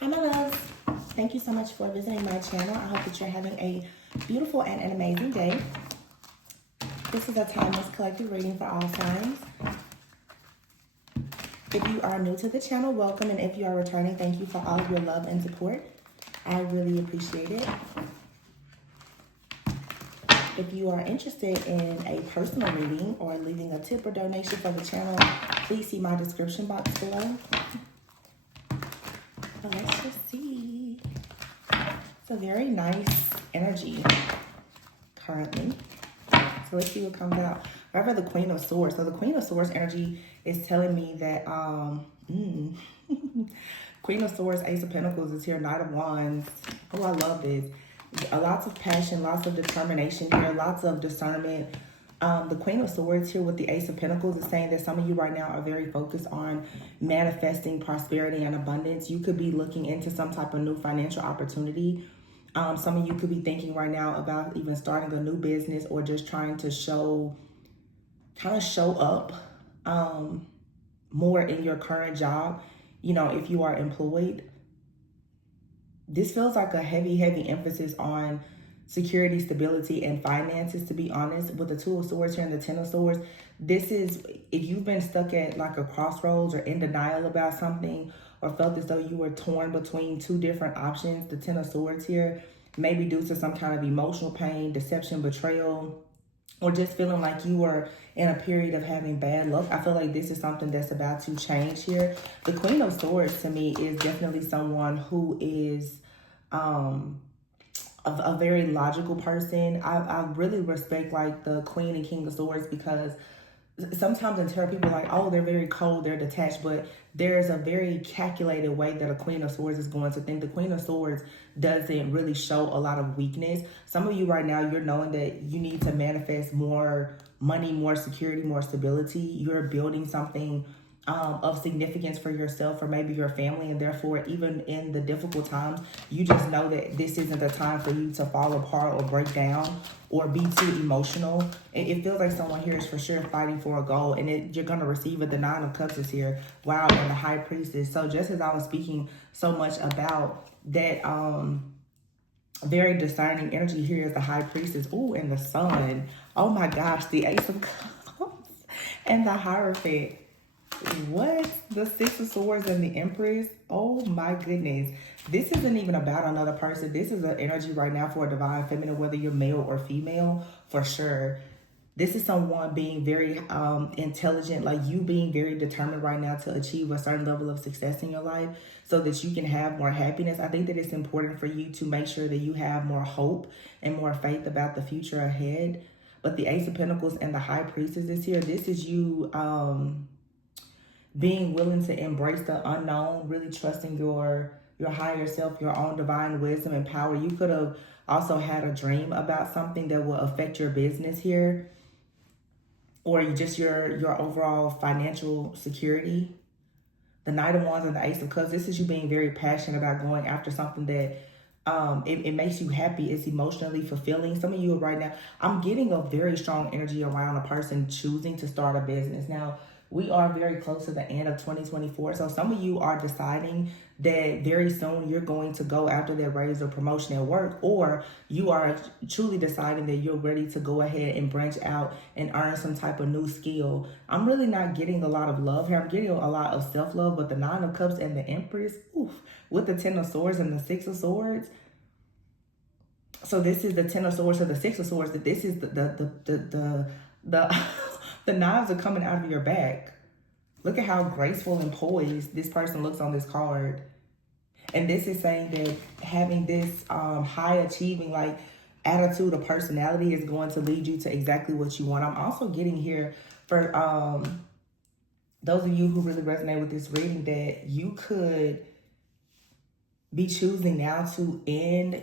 Hi, my loves. Thank you so much for visiting my channel. I hope that you're having a beautiful and an amazing day. This is a timeless collective reading for all signs. If you are new to the channel, welcome. And if you are returning, thank you for all of your love and support. I really appreciate it. If you are interested in a personal reading or leaving a tip or donation for the channel, please see my description box below. But let's just see. It's a very nice energy currently. So let's see what comes out. I have the Queen of Swords. So the Queen of Swords energy is telling me that Queen of Swords, Ace of Pentacles is here, Knight of Wands. Oh, I love this. Lots of passion, lots of determination here, lots of discernment. The Queen of Swords here with the Ace of Pentacles is saying that some of you right now are very focused on manifesting prosperity and abundance. You could be looking into some type of new financial opportunity. Some of you could be thinking right now about even starting a new business or just trying to show up more in your current job. You know, if you are employed, this feels like a heavy emphasis on security, stability, and finances, to be honest. With the Two of Swords here and the Ten of Swords, this is, if you've been stuck at like a crossroads or in denial about something, or felt as though you were torn between two different options, the Ten of Swords here, maybe due to some kind of emotional pain, deception, betrayal, or just feeling like you were in a period of having bad luck. I feel like this is something that's about to change here. The Queen of Swords to me is definitely someone who is a very logical person. I really respect like the Queen and King of Swords, because sometimes in tarot people are like, oh, they're very cold, they're detached, but there's a very calculated way that a Queen of Swords is going to think. The Queen of Swords doesn't really show a lot of weakness. Some of you right now, you're knowing that you need to manifest more money, more security, more stability. You're building something of significance for yourself or maybe your family, and therefore even in the difficult times, you just know that this isn't the time for you to fall apart or break down or be too emotional. It feels like someone here is for sure fighting for a goal, and you're going to receive it. The Nine of Cups is here. Wow, and the High Priestess. So just as I was speaking so much about that very discerning energy, here is the High Priestess. Ooh, and the Sun. Oh my gosh, the Ace of Cups and the Hierophant. What? The Six of Swords and the Empress? Oh my goodness. This isn't even about another person. This is an energy right now for a divine feminine, whether you're male or female, for sure. This is someone being very intelligent, like you being very determined right now to achieve a certain level of success in your life so that you can have more happiness. I think that it's important for you to make sure that you have more hope and more faith about the future ahead. But the Ace of Pentacles and the High Priestess is here. This is you being willing to embrace the unknown, really trusting your higher self, your own divine wisdom and power. You could have also had a dream about something that will affect your business here, or just your overall financial security. The Knight of Wands and the Ace of Cups, this is you being very passionate about going after something that it makes you happy. It's emotionally fulfilling. Some of you right now, I'm getting a very strong energy around a person choosing to start a business. Now, we are very close to the end of 2024. So some of you are deciding that very soon you're going to go after that raise or promotion at work, or you are truly deciding that you're ready to go ahead and branch out and earn some type of new skill. I'm really not getting a lot of love here. I'm getting a lot of self-love, but the Nine of Cups and the Empress, oof, with the Ten of Swords and the Six of Swords. So this is the Ten of Swords to the Six of Swords. That this is the the knives are coming out of your back. Look at how graceful and poised this person looks on this card. And this is saying that having this high achieving like attitude or personality is going to lead you to exactly what you want. I'm also getting here for those of you who really resonate with this reading that you could be choosing now to end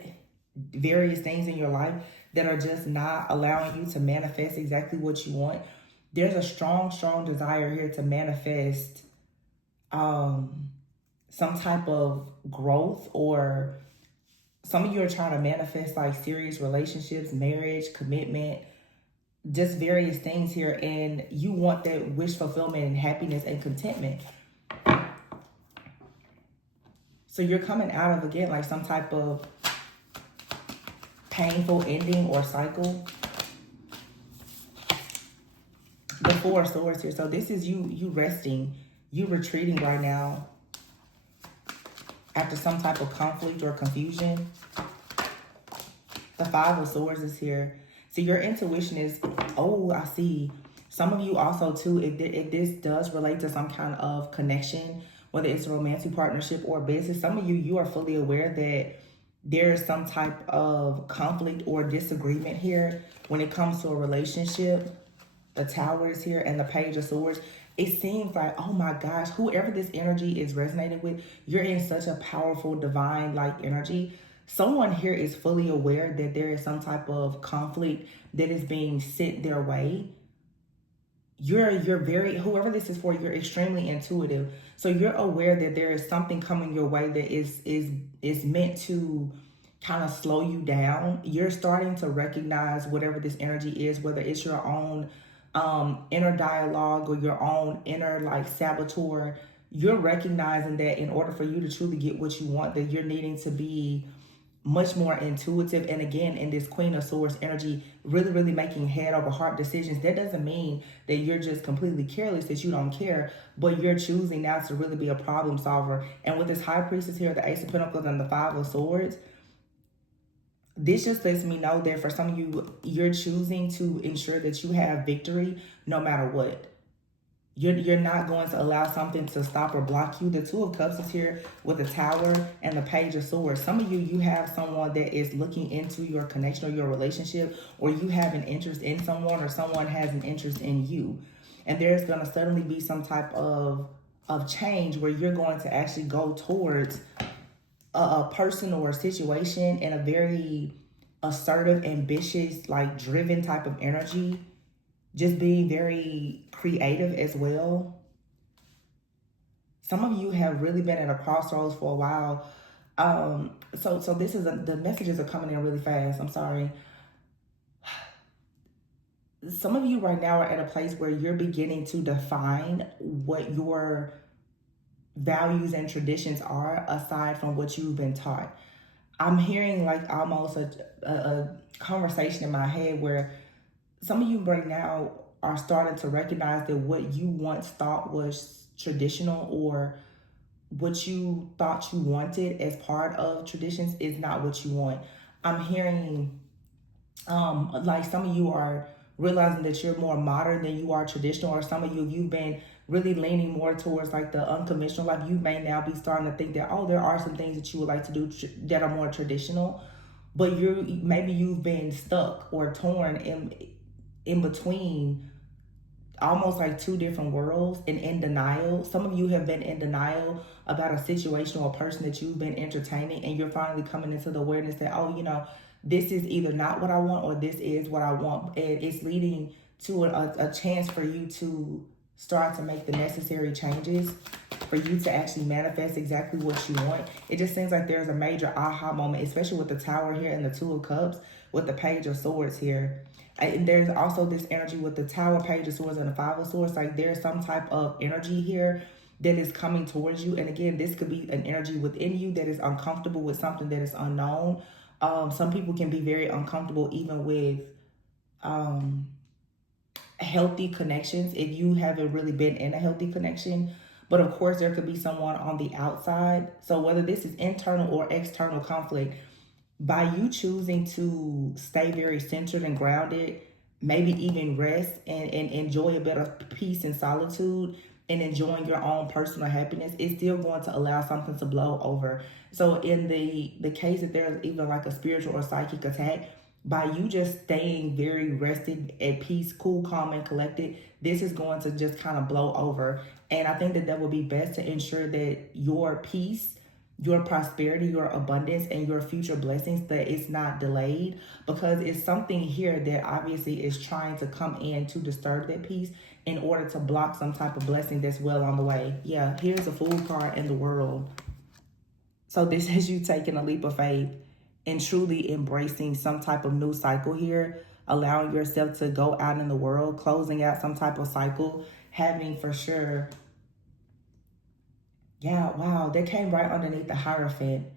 various things in your life that are just not allowing you to manifest exactly what you want. There's a strong desire here to manifest some type of growth, or some of you are trying to manifest like serious relationships, marriage, commitment, just various things here, and you want that wish fulfillment and happiness and contentment. So you're coming out of, again, like some type of painful ending or cycle. The Four of Swords here. So this is you resting, you retreating right now after some type of conflict or confusion. The Five of Swords is here. So your intuition is, oh, I see. Some of you also too, if this does relate to some kind of connection, whether it's a romantic partnership or business, some of you are fully aware that there is some type of conflict or disagreement here when it comes to a relationship. The Tower is here and the Page of Swords. It seems like, oh my gosh, whoever this energy is resonating with, you're in such a powerful divine like energy. Someone here is fully aware that there is some type of conflict that is being sent their way. You're very, whoever this is for, you're extremely intuitive. So you're aware that there is something coming your way that is meant to kind of slow you down. You're starting to recognize whatever this energy is, whether it's your own inner dialogue or your own inner like saboteur. You're recognizing that in order for you to truly get what you want, that you're needing to be much more intuitive. And again, in this Queen of Swords energy, really making head over heart decisions. That doesn't mean that you're just completely careless, that you don't care, but you're choosing now to really be a problem solver. And with this High Priestess here, the Ace of Pentacles and the Five of Swords, this just lets me know that for some of you, you're choosing to ensure that you have victory no matter what. You're not going to allow something to stop or block you. The Two of Cups is here with the Tower and the Page of Swords. Some of you, you have someone that is looking into your connection or your relationship, or you have an interest in someone, or someone has an interest in you. And there's going to suddenly be some type of change where you're going to actually go towards a person or a situation in a very assertive, ambitious, like driven type of energy. Just being very creative as well. Some of you have really been at a crossroads for a while. So this is the messages are coming in really fast. I'm sorry. Some of you right now are at a place where you're beginning to define what your values and traditions are aside from what you've been taught. I'm hearing like almost a conversation in my head where some of you right now are starting to recognize that what you once thought was traditional, or what you thought you wanted as part of traditions, is not what you want. I'm hearing like some of you are realizing that you're more modern than you are traditional, or some of you've been really leaning more towards like the unconventional life. You may now be starting to think that, oh, there are some things that you would like to do that are more traditional, but maybe you've been stuck or torn in between almost like two different worlds and in denial. Some of you have been in denial about a situation or a person that you've been entertaining, and you're finally coming into the awareness that, oh, you know, this is either not what I want or this is what I want. And it's leading to a chance for you to start to make the necessary changes for you to actually manifest exactly what you want. It just seems like there's a major aha moment, especially with the Tower here and the Two of Cups with the Page of Swords here. And there's also this energy with the Tower, Page of Swords, and the Five of Swords. Like there's some type of energy here that is coming towards you. And again, this could be an energy within you that is uncomfortable with something that is unknown. Some people can be very uncomfortable even with healthy connections if you haven't really been in a healthy connection. But of course, there could be someone on the outside. So whether this is internal or external conflict, by you choosing to stay very centered and grounded, maybe even rest and enjoy a bit of peace and solitude, and enjoying your own personal happiness, it's still going to allow something to blow over. So in the case that there's even like a spiritual or psychic attack, by you just staying very rested, at peace, cool, calm, and collected, this is going to just kind of blow over. And I think that would be best to ensure that your peace, your prosperity, your abundance, and your future blessings, that it's not delayed, because it's something here that obviously is trying to come in to disturb that peace in order to block some type of blessing that's well on the way. Yeah, here's a Fool card in the World. So this is you taking a leap of faith and truly embracing some type of new cycle here, allowing yourself to go out in the world, closing out some type of cycle, having for sure Yeah, wow, that came right underneath the Hierophant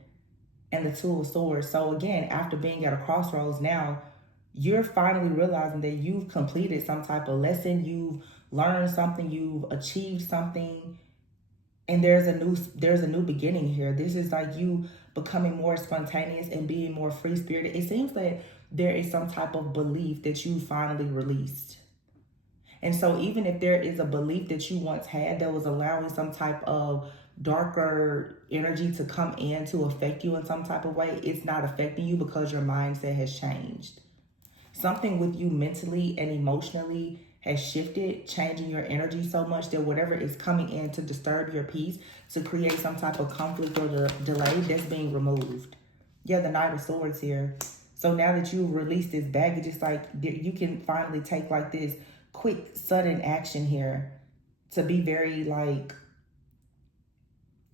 and the Two of Swords. So again, after being at a crossroads now, you're finally realizing that you've completed some type of lesson, you've learned something, you've achieved something, and there's a new beginning here. This is like you becoming more spontaneous and being more free spirited. It seems that there is some type of belief that you finally released. And so even if there is a belief that you once had that was allowing some type of darker energy to come in to affect you in some type of way, it's not affecting you because your mindset has changed. Something with you mentally and emotionally has shifted, changing your energy so much that whatever is coming in to disturb your peace, to create some type of conflict or delay, that's being removed. Yeah, the Knight of Swords here. So now that you've released this baggage, it's like you can finally take like this quick, sudden action here to be very like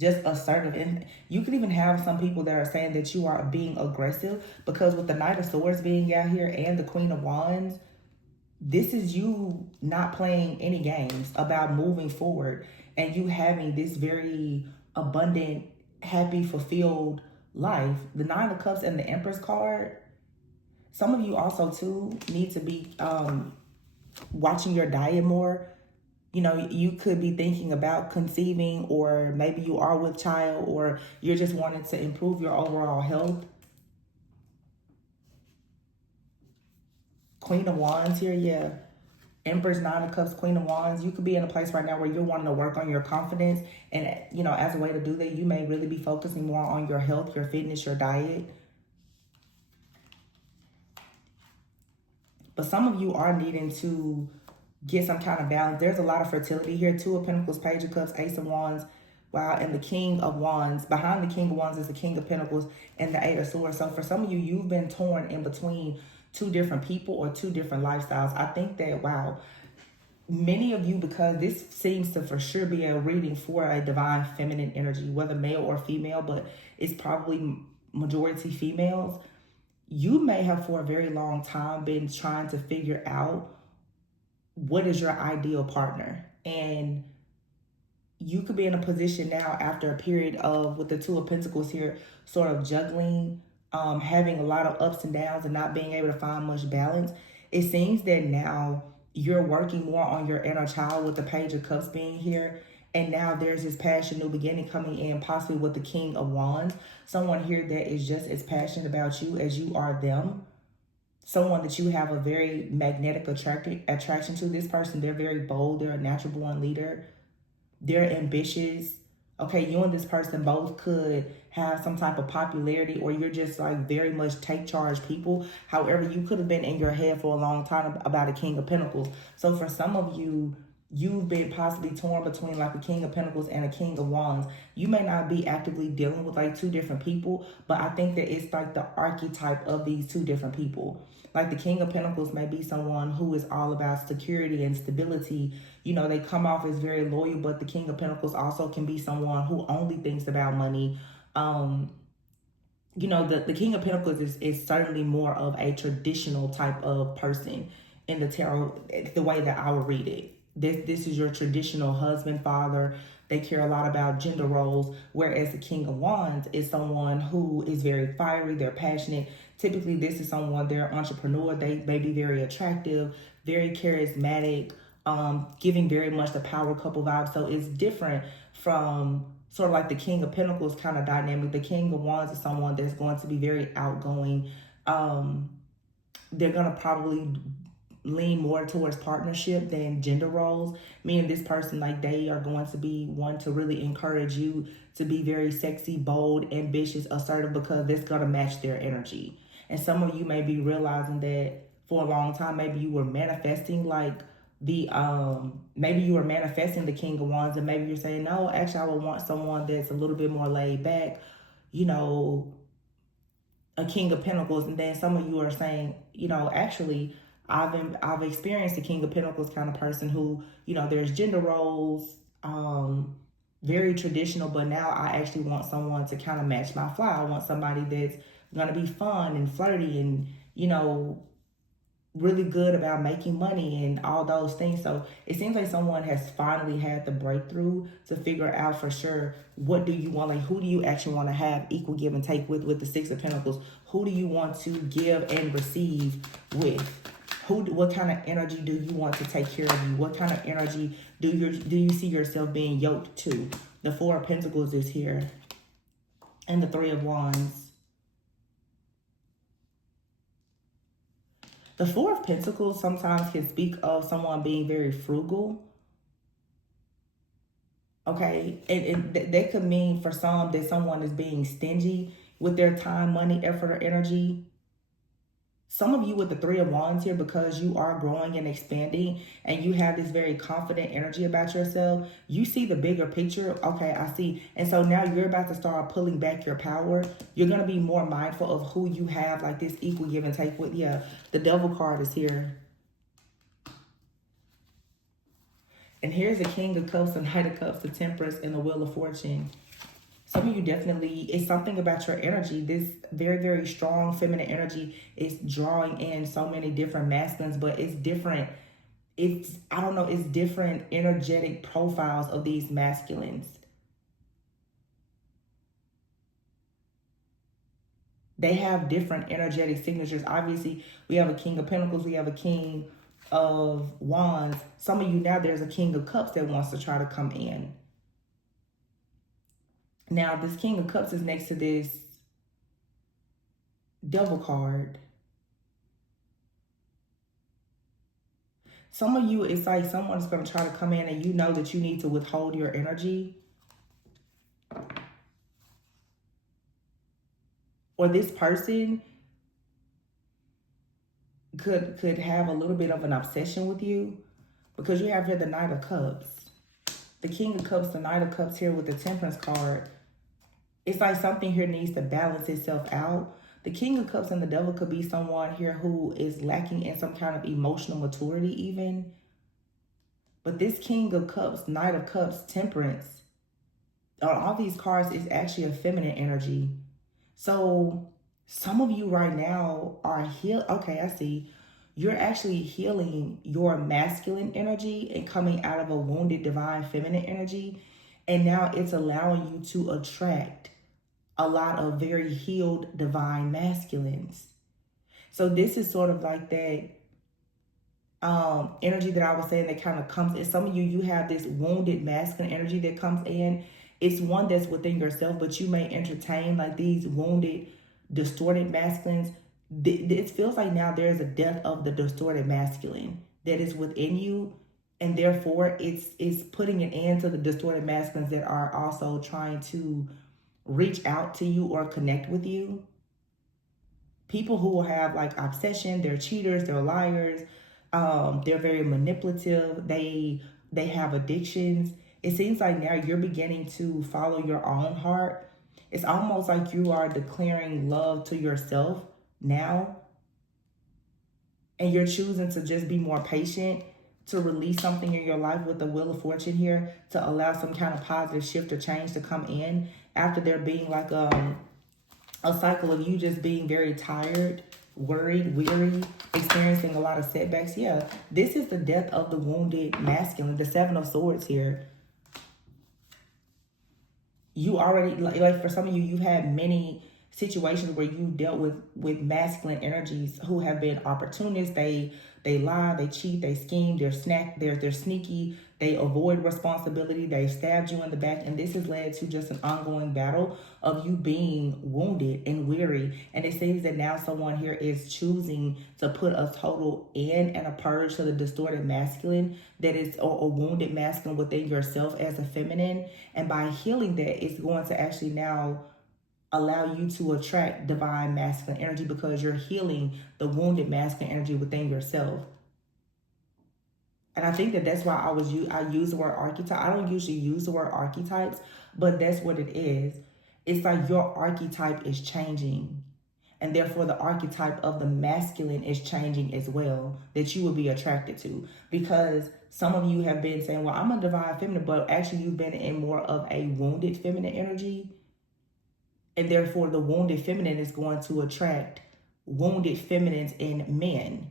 just assertive. And you can even have some people that are saying that you are being aggressive, because with the Knight of Swords being out here and the Queen of Wands, this is you not playing any games about moving forward and you having this very abundant, happy, fulfilled life. The Nine of Cups and the Empress card, some of you also too need to be watching your diet more. You know, you could be thinking about conceiving, or maybe you are with child, or you're just wanting to improve your overall health. Queen of Wands here, yeah. Empress, Nine of Cups, Queen of Wands. You could be in a place right now where you're wanting to work on your confidence. And, you know, as a way to do that, you may really be focusing more on your health, your fitness, your diet. But some of you are needing to get some kind of balance. There's a lot of fertility here. Two of Pentacles, Page of Cups, Ace of Wands. Wow, and the King of Wands. Behind the King of Wands is the King of Pentacles and the Eight of Swords. So for some of you, you've been torn in between two different people or two different lifestyles. I think that, wow, many of you, because this seems to for sure be a reading for a divine feminine energy, whether male or female, but it's probably majority females. You may have for a very long time been trying to figure out what is your ideal partner. And you could be in a position now after a period of, with the Two of Pentacles here, sort of juggling, having a lot of ups and downs and not being able to find much balance. It seems that now you're working more on your inner child with the Page of Cups being here. And now there's this passion, new beginning coming in, possibly with the King of Wands. Someone here that is just as passionate about you as you are them. Someone that you have a very magnetic attraction to. This person, they're very bold. They're a natural born leader. They're ambitious. Okay, you and this person both could have some type of popularity, or you're just like very much take charge people. However, you could have been in your head for a long time about a King of Pentacles. So for some of you, you've been possibly torn between like a King of Pentacles and a King of Wands. You may not be actively dealing with like two different people, but I think that it's like the archetype of these two different people. Like the King of Pentacles may be someone who is all about security and stability. You know, they come off as very loyal, but the King of Pentacles also can be someone who only thinks about money. You know, the King of Pentacles is certainly more of a traditional type of person in the tarot, the way that I would read it. This is your traditional husband, father. They care a lot about gender roles, whereas the King of Wands is someone who is very fiery, they're passionate. Typically, this is someone, they're an entrepreneur, they may be very attractive, very charismatic, giving very much the power couple vibe. So it's different from sort of like the King of Pentacles kind of dynamic. The King of Wands is someone that's going to be very outgoing. They're going to probably lean more towards partnership than gender roles, meaning this person, like, they are going to be one to really encourage you to be very sexy, bold, ambitious, assertive, because that's going to match their energy. And some of you may be realizing that for a long time, maybe you were manifesting like maybe you were manifesting the King of Wands, and maybe you're saying, no, actually I would want someone that's a little bit more laid back, you know, a King of Pentacles. And then some of you are saying, you know, actually I've experienced a King of Pentacles kind of person who, you know, there's gender roles, very traditional, but now I actually want someone to kind of match my fly. I want somebody that's gonna be fun and flirty and, you know, really good about making money and all those things. So it seems like someone has finally had the breakthrough to figure out for sure, what do you want, like who do you actually want to have equal give and take with the Six of Pentacles? Who do you want to give and receive with? What kind of energy do you want to take care of you? What kind of energy do you see yourself being yoked to? The Four of Pentacles is here, and the Three of Wands. The Four of Pentacles sometimes can speak of someone being very frugal. Okay, and that could mean for some that someone is being stingy with their time, money, effort, or energy. Some of you with the Three of Wands here, because you are growing and expanding and you have this very confident energy about yourself, you see the bigger picture. Okay, I see. And so now you're about to start pulling back your power. You're going to be more mindful of who you have like this equal give and take with. Yeah, the Devil card is here. And here's the King of Cups, the Knight of Cups, the Temperance, and the Wheel of Fortune. Some of you definitely, it's something about your energy. This very, very strong feminine energy is drawing in so many different masculines, but it's different. I don't know, it's different energetic profiles of these masculines. They have different energetic signatures. Obviously, we have a King of Pentacles, we have a King of Wands. Some of you now, there's a King of Cups that wants to try to come in. Now, this King of Cups is next to this Devil card. Some of you, it's like someone's going to try to come in and you know that you need to withhold your energy. Or this person could have a little bit of an obsession with you, because you have here the Knight of Cups. The King of Cups, the Knight of Cups here with the Temperance card. It's like something here needs to balance itself out. The King of Cups and the Devil could be someone here who is lacking in some kind of emotional maturity even. But this King of Cups, Knight of Cups, Temperance, on all these cards is actually a feminine energy. So some of you right now are okay, I see. You're actually healing your masculine energy and coming out of a wounded divine feminine energy. And now it's allowing you to attract a lot of very healed divine masculines. So this is sort of like that energy that I was saying that kind of comes in. Some of you have this wounded masculine energy that comes in. It's one that's within yourself, but you may entertain like these wounded, distorted masculines. It feels like now there's a death of the distorted masculine that is within you. And therefore, it's putting an end to the distorted masculines that are also trying to reach out to you or connect with you. People who will have like obsession, they're cheaters, they're liars, they're very manipulative, they have addictions. It seems like now you're beginning to follow your own heart. It's almost like you are declaring love to yourself now. And you're choosing to just be more patient, to release something in your life with the Wheel of Fortune here, to allow some kind of positive shift or change to come in after there being like a cycle of you just being very tired, worried, weary, experiencing a lot of setbacks. Yeah, this is the death of the wounded masculine, the Seven of Swords here. You already, like for some of you, you've had many situations where you dealt with masculine energies who have been opportunists. They lie, they cheat, they scheme, they're sneaky, they avoid responsibility, they stabbed you in the back, and this has led to just an ongoing battle of you being wounded and weary. And it seems that now someone here is choosing to put a total end and a purge to the distorted masculine that is a wounded masculine within yourself as a feminine. And by healing that, it's going to actually now allow you to attract divine masculine energy, because you're healing the wounded masculine energy within yourself. And I think that's why I use the word archetype. I don't usually use the word archetypes, but that's what it is. It's like your archetype is changing, and therefore the archetype of the masculine is changing as well, that you will be attracted to. Because some of you have been saying, well, I'm a divine feminine, but actually you've been in more of a wounded feminine energy. And therefore, the wounded feminine is going to attract wounded feminines in men.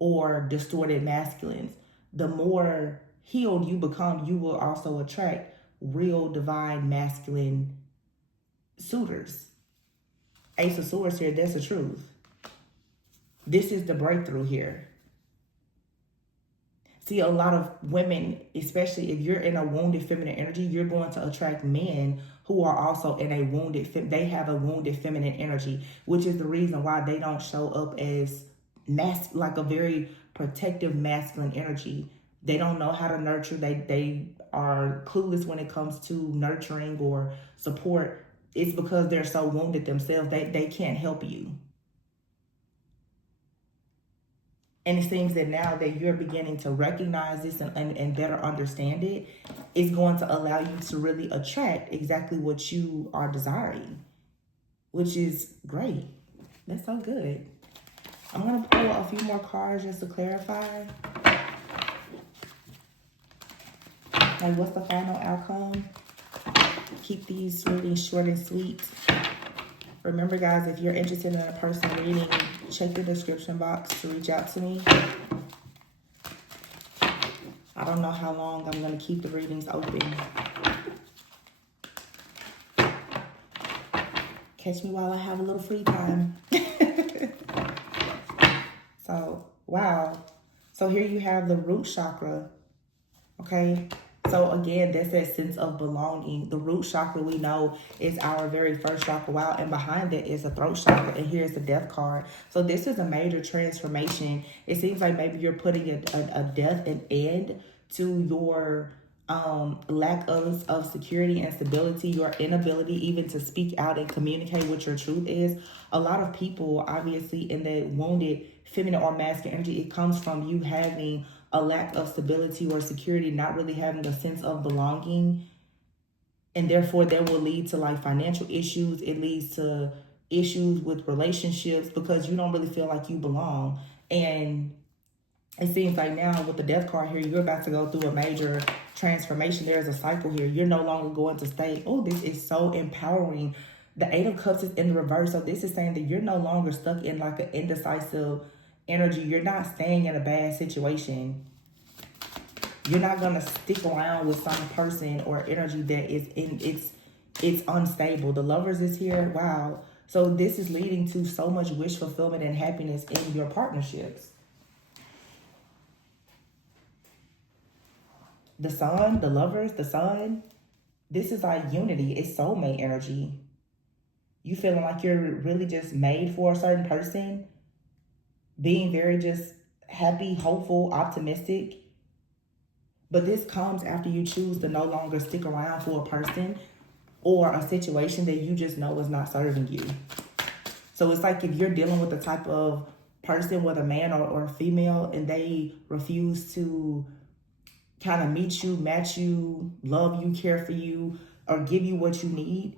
or distorted masculines. The more healed you become, you will also attract real divine masculine suitors. Ace of Swords here, that's the truth. This is the breakthrough here. See, a lot of women, especially if you're in a wounded feminine energy, you're going to attract men who are also in a wounded, they have a wounded feminine energy, which is the reason why they don't show up as like a very protective masculine energy. They don't know how to nurture. They are clueless when it comes to nurturing or support. It's because they're so wounded themselves. They can't help you. And it seems that now that you're beginning to recognize this and better understand it, it's going to allow you to really attract exactly what you are desiring, which is great. That's so good. I'm going to pull a few more cards just to clarify. Like, what's the final outcome? Keep these readings short and sweet. Remember, guys, if you're interested in a personal reading, check the description box to reach out to me. I don't know how long I'm going to keep the readings open. Catch me while I have a little free time. So, wow. So here you have the root chakra. Okay. So again, that's that sense of belonging. The root chakra, we know, is our very first chakra. Wow. And behind that is the throat chakra. And here's the death card. So this is a major transformation. It seems like maybe you're putting a death and end to your lack of security and stability, your inability even to speak out and communicate what your truth is. A lot of people, obviously, in that wounded feminine or masculine energy, it comes from you having a lack of stability or security, not really having a sense of belonging. And therefore, that will lead to like financial issues. It leads to issues with relationships because you don't really feel like you belong. And it seems like now with the death card here, you're about to go through a major transformation. There's a cycle here. You're no longer going to stay. Oh, this is so empowering. The Eight of Cups is in the reverse. So this is saying that you're no longer stuck in like an indecisive energy. You're not staying in a bad situation. You're not going to stick around with some person or energy that is it's unstable. The Lovers is here. Wow. So this is leading to so much wish fulfillment and happiness in your partnerships. The Sun, the Lovers, the Sun. This is like unity. It's soulmate energy. You feeling like you're really just made for a certain person. Being very just happy, hopeful, optimistic. But this comes after you choose to no longer stick around for a person or a situation that you just know is not serving you. So it's like if you're dealing with the type of person, whether man or female, and they refuse to kind of meet you, match you, love you, care for you, or give you what you need,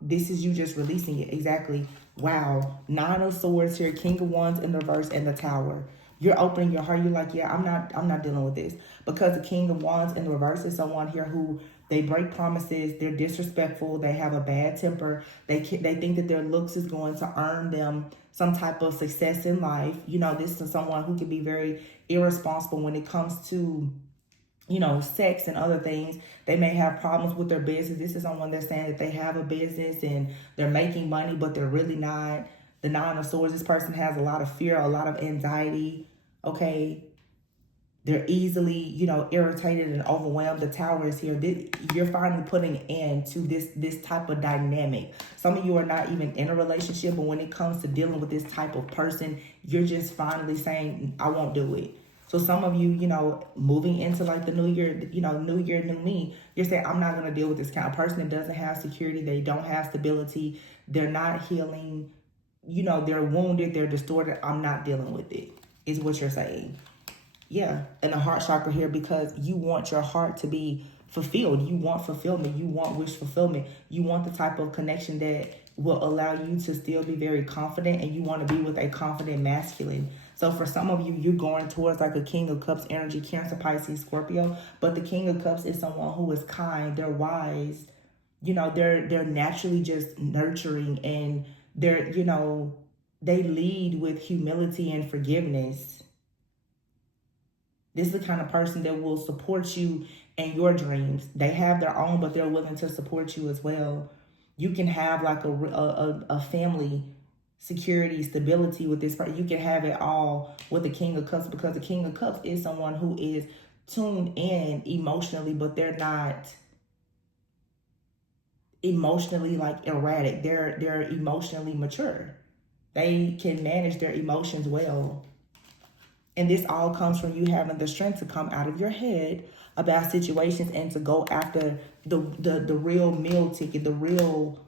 this is you just releasing it. Exactly. Wow. Nine of Swords here, King of Wands in the reverse, and the Tower. You're opening your heart. You're like, yeah, I'm not dealing with this. Because the King of Wands in the reverse is someone here who they break promises. They're disrespectful. They have a bad temper. They think that their looks is going to earn them some type of success in life. You know, this is someone who can be very irresponsible when it comes to, you know, sex and other things. They may have problems with their business. This is someone that's saying that they have a business and they're making money, but they're really not. The Nine of Swords, this person has a lot of fear, a lot of anxiety, okay? They're easily, you know, irritated and overwhelmed. The Tower is here. You're finally putting an end to this type of dynamic. Some of you are not even in a relationship, but when it comes to dealing with this type of person, you're just finally saying, I won't do it. So some of you, you know, moving into like the new year, you know, new year, new me, you're saying, I'm not going to deal with this kind of person that doesn't have security. They don't have stability. They're not healing. You know, they're wounded. They're distorted. I'm not dealing with it, is what you're saying. Yeah. And the heart chakra here, because you want your heart to be fulfilled. You want fulfillment. You want wish fulfillment. You want the type of connection that will allow you to still be very confident, and you want to be with a confident masculine. So for some of you, you're going towards like a King of Cups energy, Cancer, Pisces, Scorpio. But the King of Cups is someone who is kind. They're wise. You know, they're naturally just nurturing, and they're, you know, they lead with humility and forgiveness. This is the kind of person that will support you in your dreams. They have their own, but they're willing to support you as well. You can have like a family security, stability with this person. You can have it all with the King of Cups, because the King of Cups is someone who is tuned in emotionally, but they're not emotionally like erratic. They're emotionally mature. They can manage their emotions well. And this all comes from you having the strength to come out of your head about situations and to go after the real meal ticket, the real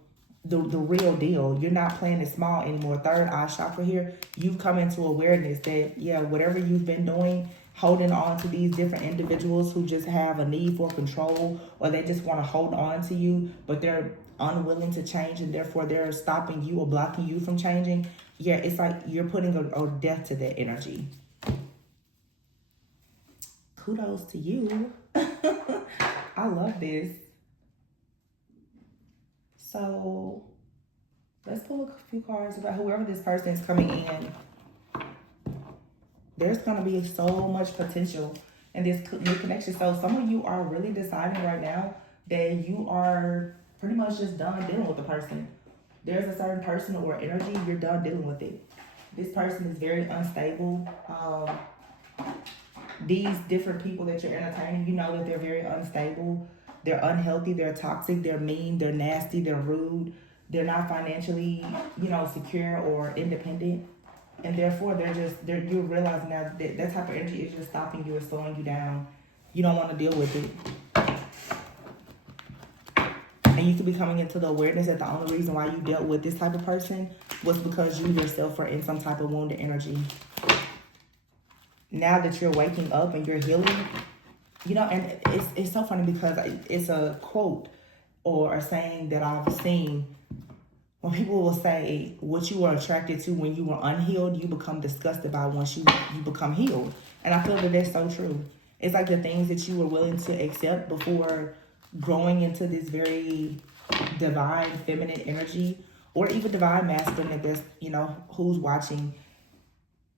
deal. You're not playing it small anymore. Third eye chakra here, you've come into awareness that, yeah, whatever you've been doing, holding on to these different individuals who just have a need for control, or they just want to hold on to you, but they're unwilling to change, and therefore they're stopping you or blocking you from changing. Yeah, it's like you're putting a death to that energy. Kudos to you. I love this. So let's pull a few cards about whoever this person is coming in. There's going to be so much potential in this new connection. So some of you are really deciding right now that you are pretty much just done dealing with the person. There's a certain person or energy, you're done dealing with it. This person is very unstable. These different people that you're entertaining, you know that they're very unstable. They're unhealthy, they're toxic, they're mean, they're nasty, they're rude. They're not financially, secure or independent. And therefore, you're realizing now that type of energy is just stopping you or slowing you down. You don't want to deal with it. And you could be coming into the awareness that the only reason why you dealt with this type of person was because you yourself were in some type of wounded energy. Now that you're waking up and you're healing, and it's so funny because it's a quote or a saying that I've seen. When people will say what you were attracted to when you were unhealed, you become disgusted by once you become healed. And I feel that that's so true. It's like the things that you were willing to accept before growing into this very divine feminine energy, or even divine masculine, if there's, who's watching.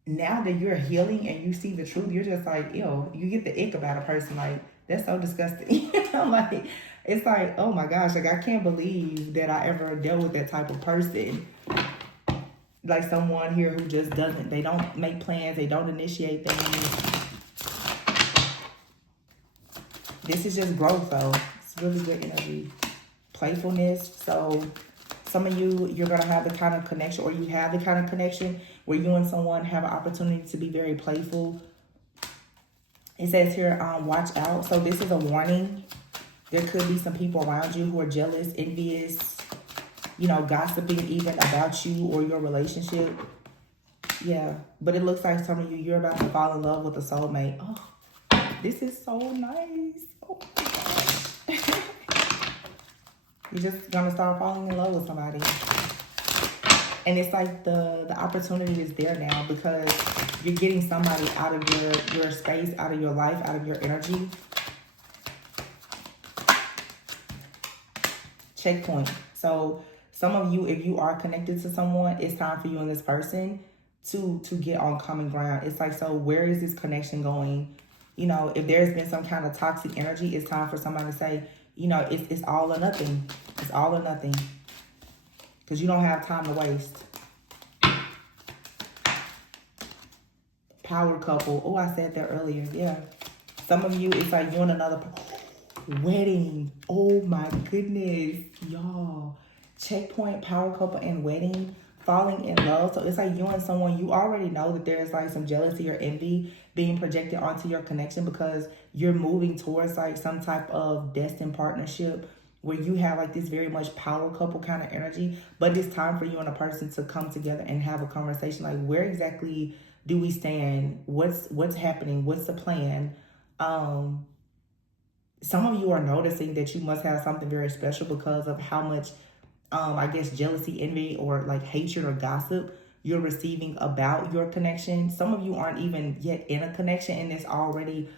Now that you're healing and you see the truth, you're just like, ew, you get the ick about a person. Like, that's so disgusting. Like, it's like, oh my gosh, like, I can't believe that I ever dealt with that type of person. Like someone here who just doesn't, they don't make plans, they don't initiate things. This is just growth, though. It's really good energy. Playfulness. So some of you, you're going to have the kind of connection, or you have the kind of connection where you and someone have an opportunity to be very playful. It says here, watch out. So this is a warning. There could be some people around you who are jealous, envious, gossiping even about you or your relationship. Yeah, but it looks like some of you, you're about to fall in love with a soulmate. Oh, this is so nice. Oh my gosh. You're just going to start falling in love with somebody. And it's like the opportunity is there now, because you're getting somebody out of your space, out of your life, out of your energy. Checkpoint. So some of you, if you are connected to someone, it's time for you and this person to get on common ground. It's like, so where is this connection going? If there's been some kind of toxic energy, it's time for somebody to say, it's all or nothing. It's all or nothing. Because you don't have time to waste. Power couple. Oh, I said that earlier. Yeah. Some of you, it's like you and another wedding. Oh my goodness. Y'all. Checkpoint, power couple, and wedding. Falling in love. So it's like you and someone, you already know that there's like some jealousy or envy being projected onto your connection, because you're moving towards like some type of destined partnership where you have like this very much power couple kind of energy. But it's time for you and a person to come together and have a conversation. Like, where exactly do we stand? What's happening? What's the plan? Some of you are noticing that you must have something very special because of how much, I guess, jealousy, envy, or like hatred or gossip you're receiving about your connection. Some of you aren't even yet in a connection, and there's already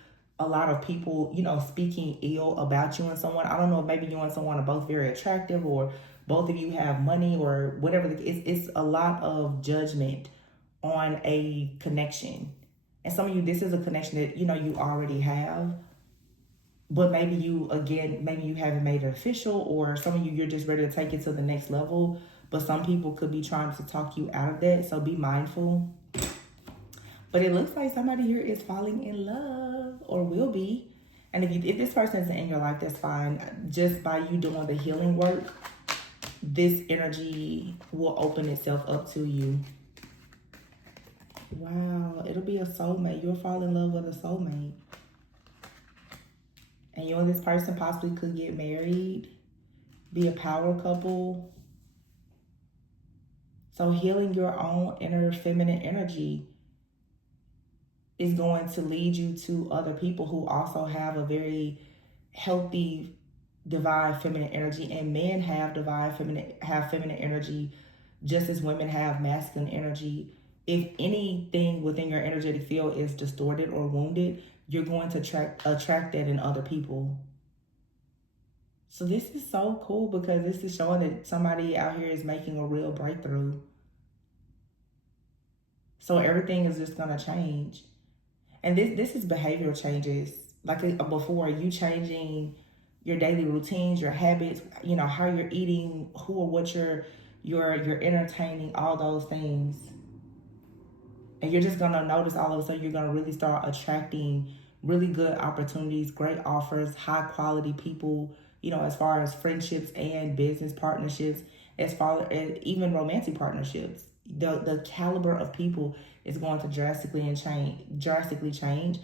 a lot of people, speaking ill about you and someone. I don't know if maybe you and someone are both very attractive, or both of you have money, or whatever. It's a lot of judgment on a connection. And some of you, this is a connection that, you know, you already have. But maybe you, again, maybe you haven't made it official, or some of you, you're just ready to take it to the next level. But some people could be trying to talk you out of that. So be mindful. But it looks like somebody here is falling in love, or will be. And if this person isn't in your life, that's fine. Just by you doing the healing work, this energy will open itself up to you. Wow, it'll be a soulmate. You'll fall in love with a soulmate. And you and this person possibly could get married, be a power couple. So healing your own inner feminine energy is going to lead you to other people who also have a very healthy divine feminine energy. And men have feminine energy just as women have masculine energy. If anything within your energetic field is distorted or wounded, you're going to attract that in other people. So this is so cool, because this is showing that somebody out here is making a real breakthrough. So everything is just going to change. And this is behavioral changes. Like before, you changing your daily routines, your habits, you know, how you're eating, who or what you're entertaining, all those things. And you're just going to notice all of a sudden you're going to really start attracting really good opportunities, great offers, high quality people, you know, as far as friendships and business partnerships, as far as even romantic partnerships. The caliber of people is going to drastically change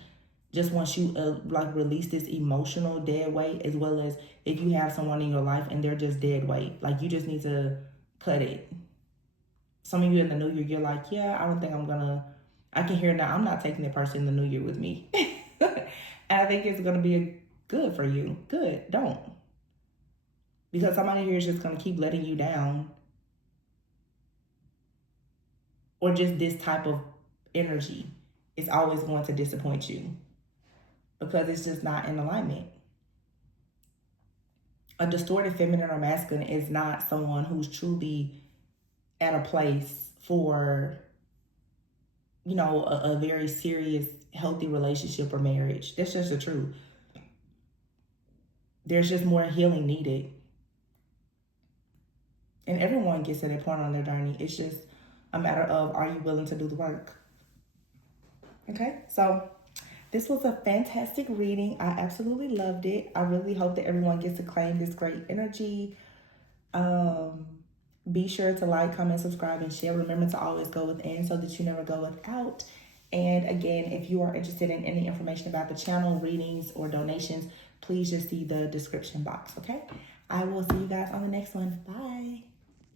just once you like release this emotional dead weight, as well as if you have someone in your life and they're just dead weight. Like, you just need to cut it. Some of you in the new year, you're like, yeah, I don't think I can hear now, I'm not taking that person in the new year with me. And I think it's going to be good for you. Good. Don't. Because somebody here is just going to keep letting you down. Or just this type of energy is always going to disappoint you, because it's just not in alignment. A distorted feminine or masculine is not someone who's truly at a place for, you know, a very serious, healthy relationship or marriage. That's just the truth. There's just more healing needed. And everyone gets to that point on their journey. It's just a matter of, are you willing to do the work? Okay, so this was a fantastic reading. I absolutely loved it. I really hope that everyone gets to claim this great energy. Be sure to like, comment, subscribe, and share. Remember to always go within so that you never go without. And again, if you are interested in any information about the channel, readings, or donations, please just see the description box, okay? I will see you guys on the next one. Bye.